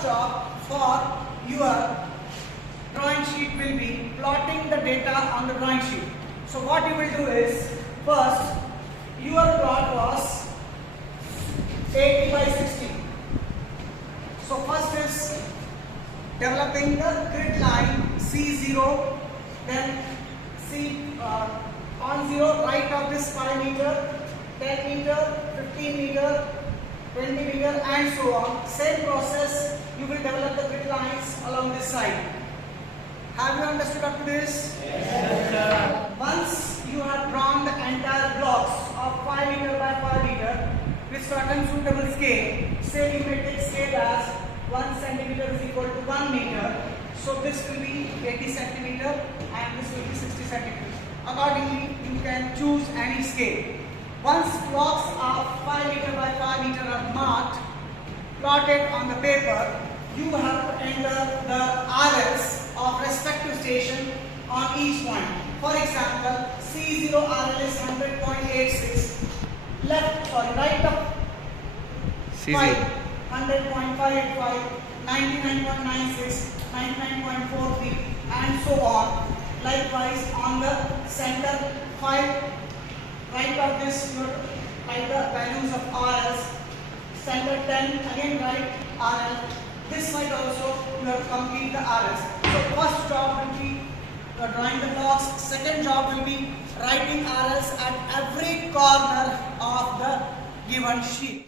first job for your drawing sheet will be plotting the data on the drawing sheet. So what you will do is, first your plot was 80 by 60. So first is developing the grid line C0, then on 0 right of this 5 meter, 10 meter, 15 meter, 20 meter and so on. Same process, you will develop the grid lines along this side. Have you understood up to this? Yes, sir. Once you have drawn the entire blocks of 5 meter by 5 meter with certain suitable scale, say you may take scale as 1 centimeter is equal to 1 meter. So this will be 80 centimeter and this will be 60 centimeter. Accordingly, you can choose any scale. Once blocks of 5 meter by 5 meter are marked, plotted on the paper, you have to enter the RLs of respective station on each point. For example, C0 RL is 100.86, right up 5, 100.585, 99.96, 99.43 and so on. Likewise on the center 5, right of this you write the values of RLs. Center 10 again write RL. This side also you have to complete the RLs. So first job will be drawing the blocks. Second job will be writing RLs at every corner of the given sheet.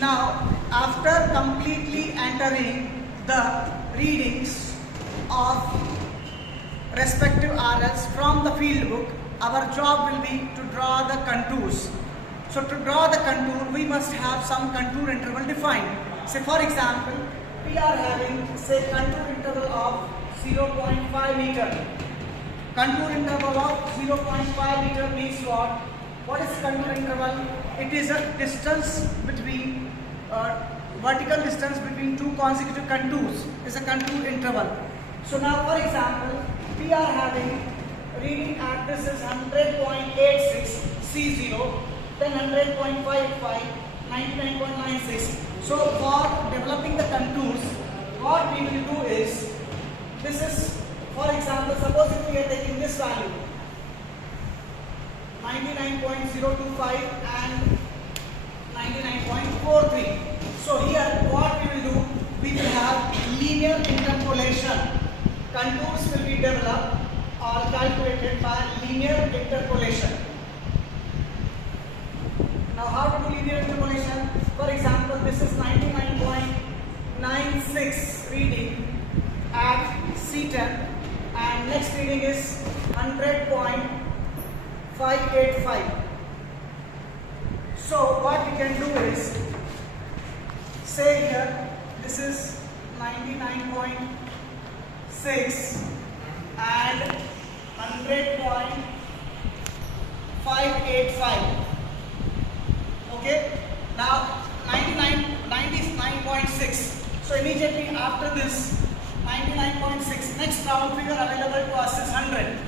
Now, after completely entering the readings of respective RLs from the field book, our job will be to draw the contours. So to draw the contour, we must have some contour interval defined. Say for example, we are having say contour interval of 0.5 meter. Contour interval of 0.5 meter means what? What is contour interval? It is a distance between vertical distance between two consecutive contours is a contour interval. So now for example, we are having reading at this is 100.86 C0, then 100.55, 99.96. So for developing the contours, what we will do is, this is for example, suppose if we are taking this value 99.025 and 99.43. So here what we will do, we will have linear interpolation. Contours will be developed or calculated by linear interpolation. Now how to do linear interpolation? For example, this is 99.96 reading at C10 and next reading is 100.585. So what we can do is, say here this is 99.6 and 100.585. Okay, now 99.6. So immediately after this 99.6, next round figure available to us is 100.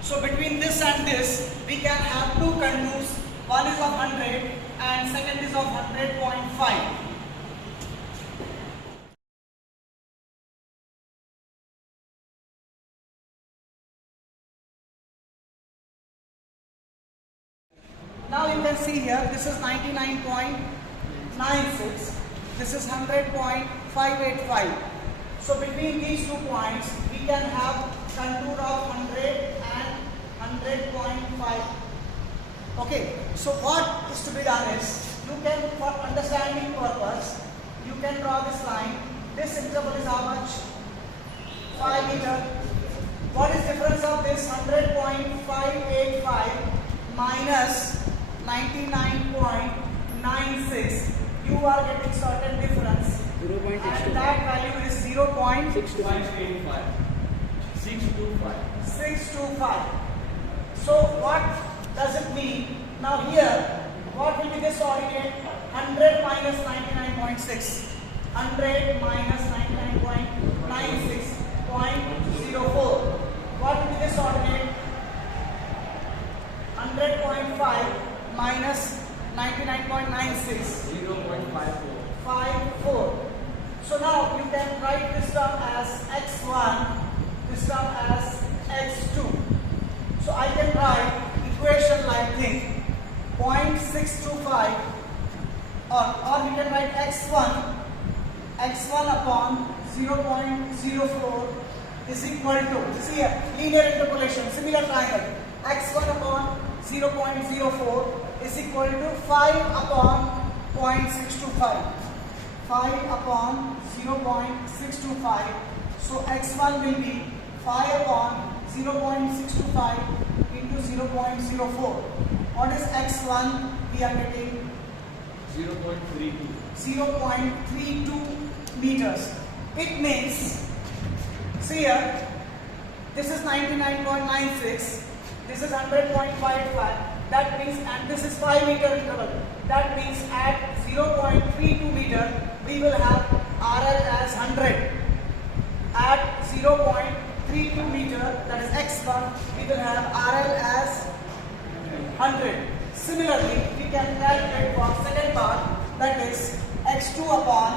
So between this and this, we can have two contours. One is of 100 and second is of 100.5. Now you can see here, this is 99.96, this is 100.585. So between these 2 points, we can have contour of 100 and 100.5. Okay, so what is to be done is, you can, for understanding purpose, you can draw this line. This interval is how much? 5 meter. What is difference of this 100.585 minus 99.96? You are getting certain difference. 0.625. And that value is 0.625. 625. So what does it mean? Now here, what will be this ordinate? 100 minus 99.6. 100 minus 99.96.04. What will be this ordinate? 100.5 minus 99.96. 0.54. So now you can write this term as x1, this term as x2. So I can write equation like this, 0.625, or we can write x1 upon 0.04 is equal to, see here, linear interpolation, similar triangle, x1 upon 0.04 is equal to 5 upon 0.625. 5 upon 0.625. So x1 will be 5 upon 0.625 into 0.04. What is x1? We are getting 0.32. 0.32 meters. It means, see here, this is 99.96, this is 100.55. That means, and this is 5 meter interval. That means at 0.32 meter, we will have RL as 100. At 0.32 meter, that is x1, we will have RL as 100. Similarly, we can calculate for second part, that is x2 upon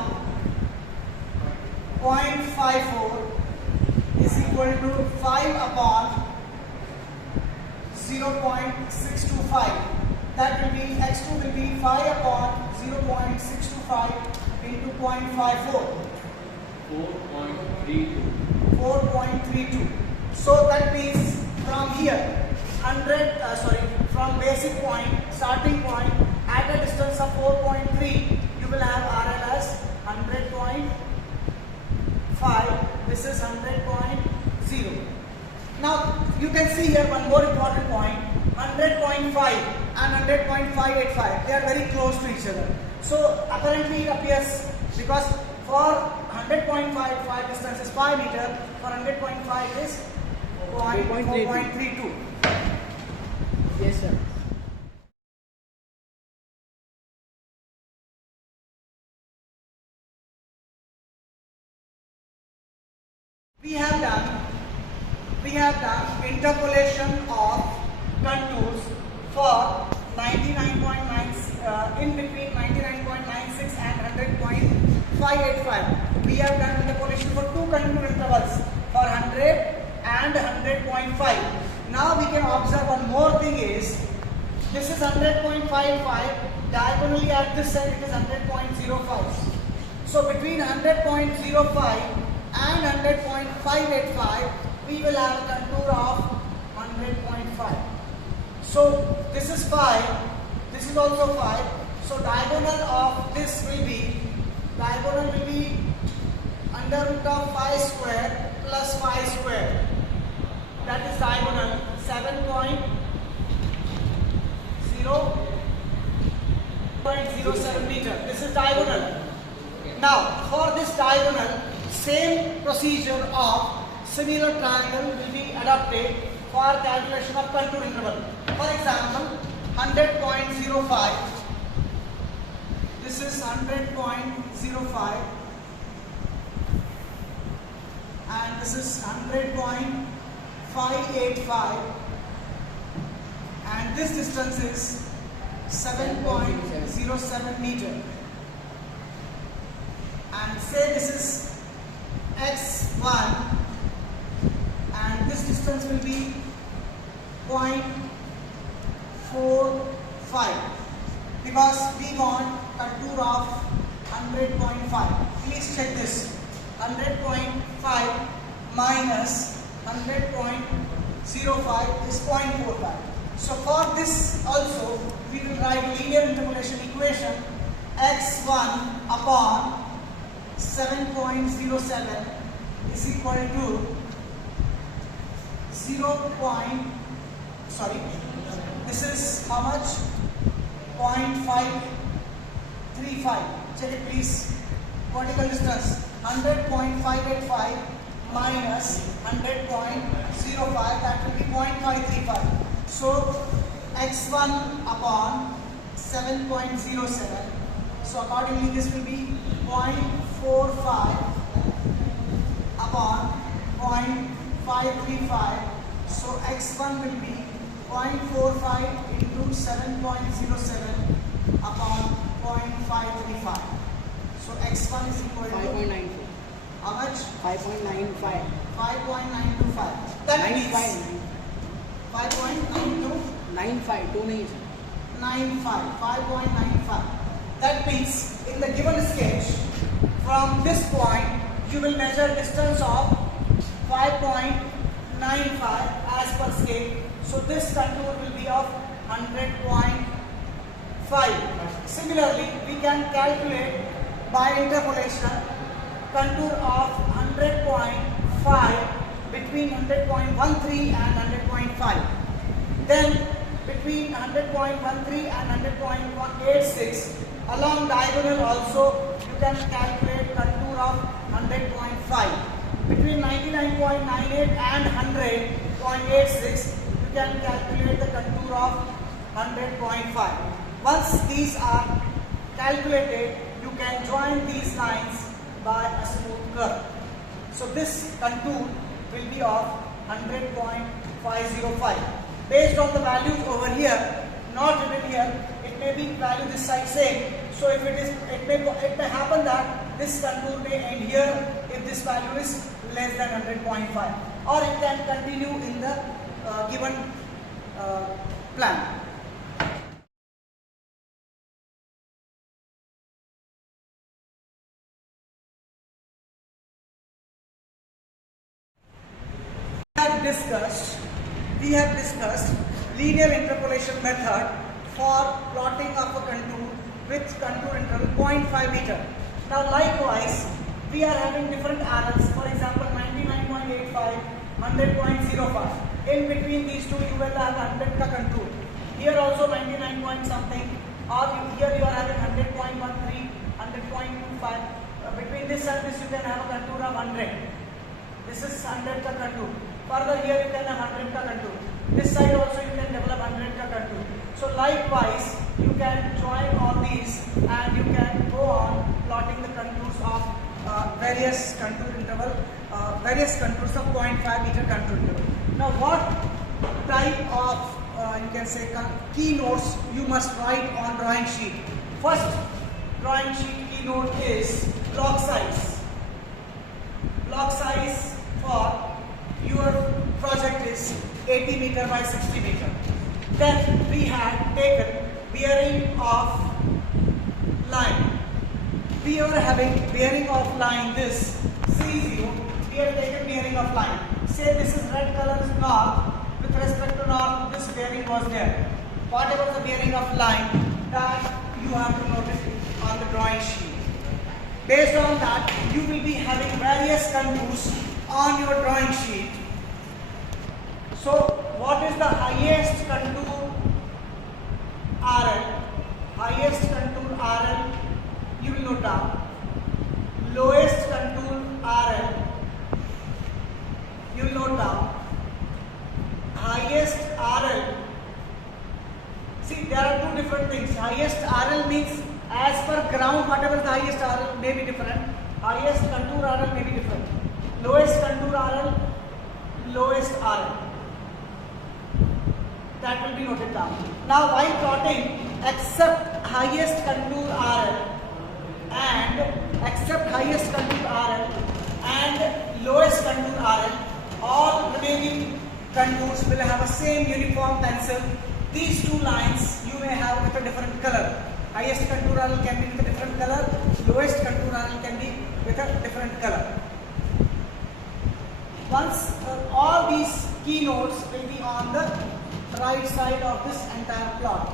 0.54 is equal to 5 upon 0.625. That will be, x2 will be 5 upon 0.625 into 0.54. 4.32. 4.32. So that means from here, from basic point, starting point, at a distance of 4.3, you will have RL as 100.5. This is 100.0. Now you can see here one more important point, 100.5 and 100.585. They are very close to each other. So apparently it appears, because for 100.55 distance is 5 meter, for 100.5 is 4.32. Yes, sir. We have done interpolation of contours for 99.9 in between 99.96 and 100.585. We have done interpolation for two contour intervals for 100 and 100.5. Now we can observe one more thing is, this is 100.55, diagonally at this side it is 100.05. So between 100.05 and 100.585, we will have a contour of 100.5. So this is 5, this is also 5. So diagonal of this will be, under root of 5 square plus 5 square. That is diagonal 7.07 meter. This is diagonal. Now for this diagonal, same procedure of similar triangle will be adopted for calculation of contour interval. For example, 100.05. This is 100.05 and this is 100.585 and this distance is 7.07 meter. And say this is x1 and this distance will be 0.45 because we want a contour of 100.5. Please check this. 100.5 minus 100.05 is 0.45. So for this also we will write linear interpolation equation, x1 upon 7.07 is equal to this is how much? 0.535. Check it please. Vertical distance 100.585 minus 100.05, that will be 0.535. So x1 upon 7.07. So accordingly this will be 0.45 upon 0.535. So x1 will be 0.45 into 7.07 upon 0.535. So x1 is equal to 5.94. how much? 5.95. 5.925. That means 5.92. 95. 2 नहीं है. 5.95. That means in the given sketch, from this point you will measure distance of 5.95 as per scale. So this contour will be of 100.5. Similarly, we can calculate by interpolation contour of 100.5 between 100.13 and 100.5. Then between 100.13 and 100.86 along diagonal also you can calculate contour of 100.5. Between 99.98 and 100.86 you can calculate the contour of 100.5. Once these are calculated, you can join these lines by a smooth curve. So this contour will be of 100.505. Based on the values over here, not written here, it may be value this side same. So if it may happen that this contour may end here if this value is less than 100.5, or it can continue in the given plan. We have discussed linear interpolation method for plotting of a contour with contour interval 0.5 meter. Now likewise, we are having different RLs, for example 99.85, 100.05. In between these two you will have 100 ka contour. Here also 99 point something, or here you are having 100.13, 100.25. Between this and this you can have a contour of 100. This is 100 ka contour. Further here you can have 100 ka contour. This side also you can develop 100 ka contour. So likewise you can join all these and you can go on plotting the contours of various contour interval, various contours of 0.5 meter contour interval. Now what type of you can say keynotes you must write on drawing sheet? First drawing sheet keynote is block size. Block size for your project is 80 meter by 60 meter. Then we had taken bearing of line. We are having bearing of line this C0. We have taken bearing of line. Say this is red color is north. With respect to north, this bearing was there. Whatever the bearing of line, that you have to notice on the drawing sheet. Based on that, you will be having various contours on your drawing sheet. So, what is the highest contour RL? Highest contour RL, you will note down. Lowest contour RL, you will note down. Highest RL. See, there are two different things. Highest RL means as per ground, whatever the highest RL may be different. Highest contour RL may be different. Lowest contour RL, lowest RL. That will be noted down. Now while plotting, accept highest contour RL and lowest contour RL, all remaining contours will have a same uniform pencil. These two lines you may have with a different color. Highest contour RL can be with a different color, lowest contour RL can be with a different color. Once all these keynotes will be on the right side of this entire plot.